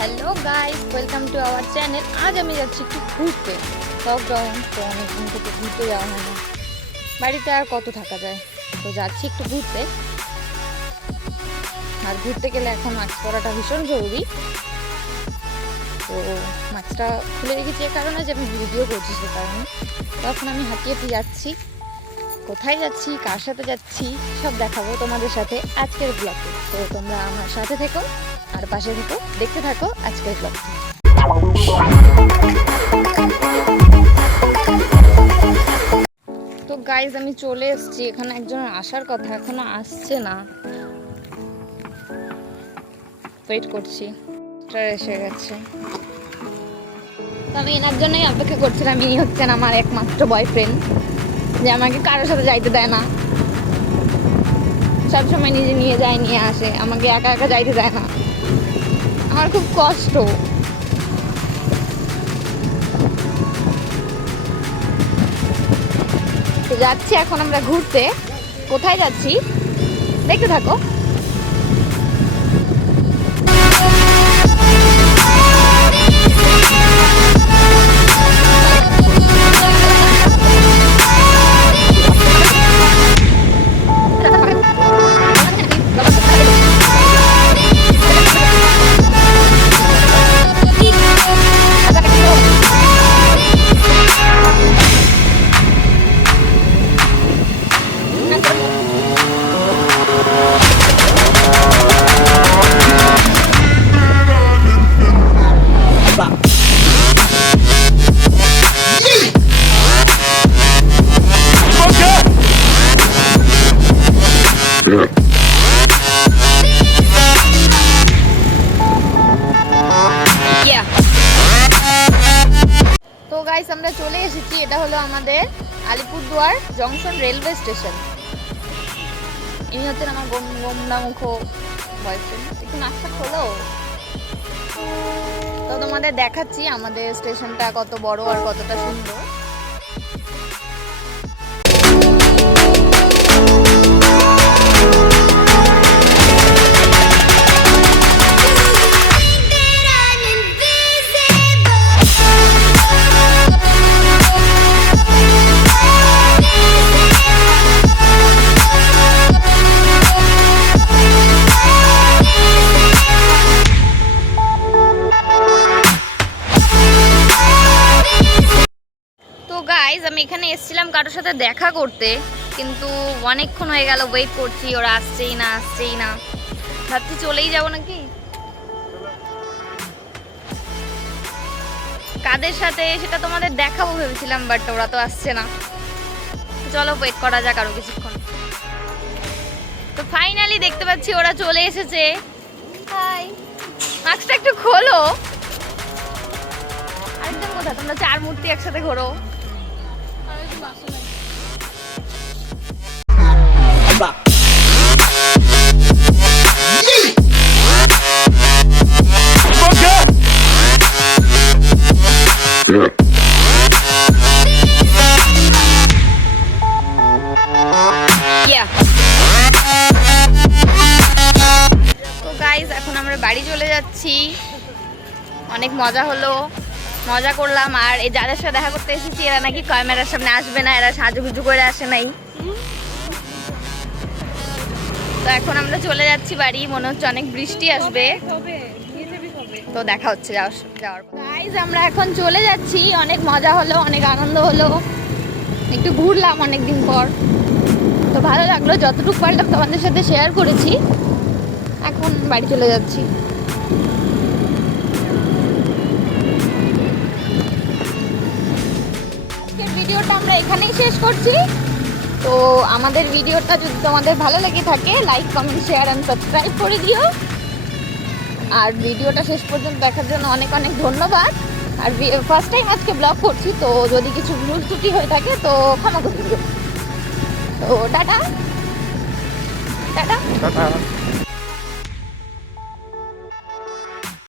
Hello guys, welcome to our channel. আজ আমি যাচ্ছি একটু ঘুরতে। লকডাউন তো অনেকদিন থেকে ঘুরতে যাওয়া হয় না, বাড়িতে আর কত থাকা যায়। তো যাচ্ছি একটু ঘুরতে। আর ঘুরতে গেলে এখন মাস্ক পরাটা ভীষণ জরুরি। তো মাস্কটা খুলে রেখেছি এ কারণে যে আমি ভিডিও করছি, সে কারণে। তখন আমি হাঁটিয়ে হাঁটিয়ে যাচ্ছি। কোথায় যাচ্ছি, কার সাথে যাচ্ছি, সব দেখাবো তোমাদের সাথে আজকের ব্লগে। তো তোমরা আমার সাথে থেকো আর পাশে থেকো, দেখতে থাকো আজকের ব্লগটি। তো গাইজ, আমি চলে এসেছি। এখানে একজনের আসার কথা, এখনো আসছে না। ওয়েট করছি, এসে গেছে। তো আমি এনার জন্যই অপেক্ষা করছিলাম। ইনি হচ্ছেন আমার একমাত্র বয়ফ্রেন্ড, যে আমাকে কারোর সাথে যাইতে দেয় না। সবসময় নিজে নিয়ে যায়, নিয়ে আসে, আমাকে একা একা যাইতে দেয় না। আমার খুব কষ্ট। তো যাচ্ছি এখন আমরা ঘুরতে। কোথায় যাচ্ছি দেখতে থাকো। তো গাইস, আমরা চলে এসেছি। এটা হলো আমাদের আলিপুরদুয়ার জংশন রেলওয়ে স্টেশন। ইনি হচ্ছেন আমার গোমনামুখ বয়ফ্রেন্ড। একটু নাকটা খোলো। তো তোমাদের দেখাচ্ছি আমাদের স্টেশনটা কত বড় আর কতটা সুন্দর। আমি এখানে এসেছিলাম কারোর সাথে দেখা করতে, কিন্তু অনেকক্ষণ হয়ে গেল ওয়েট করছি, ওরা আসছেই না। ভাবছি চলেই যাবো নাকি। কাদের সাথে সেটা তোমাদের দেখাবো ভেবেছিলাম, বাট ওরা তো আসছে না। চলো ওয়েট করা যাক আরো কিছুক্ষণ। তো ফাইনালি দেখতে পাচ্ছি ওরা চলে এসেছে। হাই, মাস্কটা একটু খোলো। আরেকদম কোথা, তোমরা চার মূর্তি একসাথে ঘোরো। তো গাইজ, এখন আমরা বাড়ি চলে যাচ্ছি। অনেক মজা হলো, মজা করলাম। আর এই যাদের সাথে দেখা করতে এসেছি, এরা নাকি ক্যামেরার সামনে আসবে না, এরা সাজুগুজু করে আসে নাই। তো এখন আমরা চলে যাচ্ছি বাড়ি। মনে হচ্ছে অনেক বৃষ্টি আসবে। তো দেখা হচ্ছে যাওয়ার পর। গাইজ, আমরা এখন চলে যাচ্ছি। অনেক মজা হলো, অনেক আনন্দ হলো, একটু ঘুরলাম অনেকদিন পর। তো ভালো লাগলো, যতটুকু পারলাম তোমাদের সাথে শেয়ার করেছি। এখন বাড়ি চলে যাচ্ছি। আজকের ভিডিওটা আমরা এখানেই শেষ করছি। তো আমাদের ভিডিওটা যদি তোমাদের ভালো লেগে থাকে, like, comment, share and subscribe করে দিও। আর ভিডিওটা শেষ পর্যন্ত দেখার জন্য অনেক অনেক ধন্যবাদ। আর ফার্স্ট টাইম আজকে ব্লগ করছি, তো যদি কিছু ভুল ত্রুটি হয়ে থাকে তো ক্ষমা করে দিও। তো টাটা টাটা টাটা।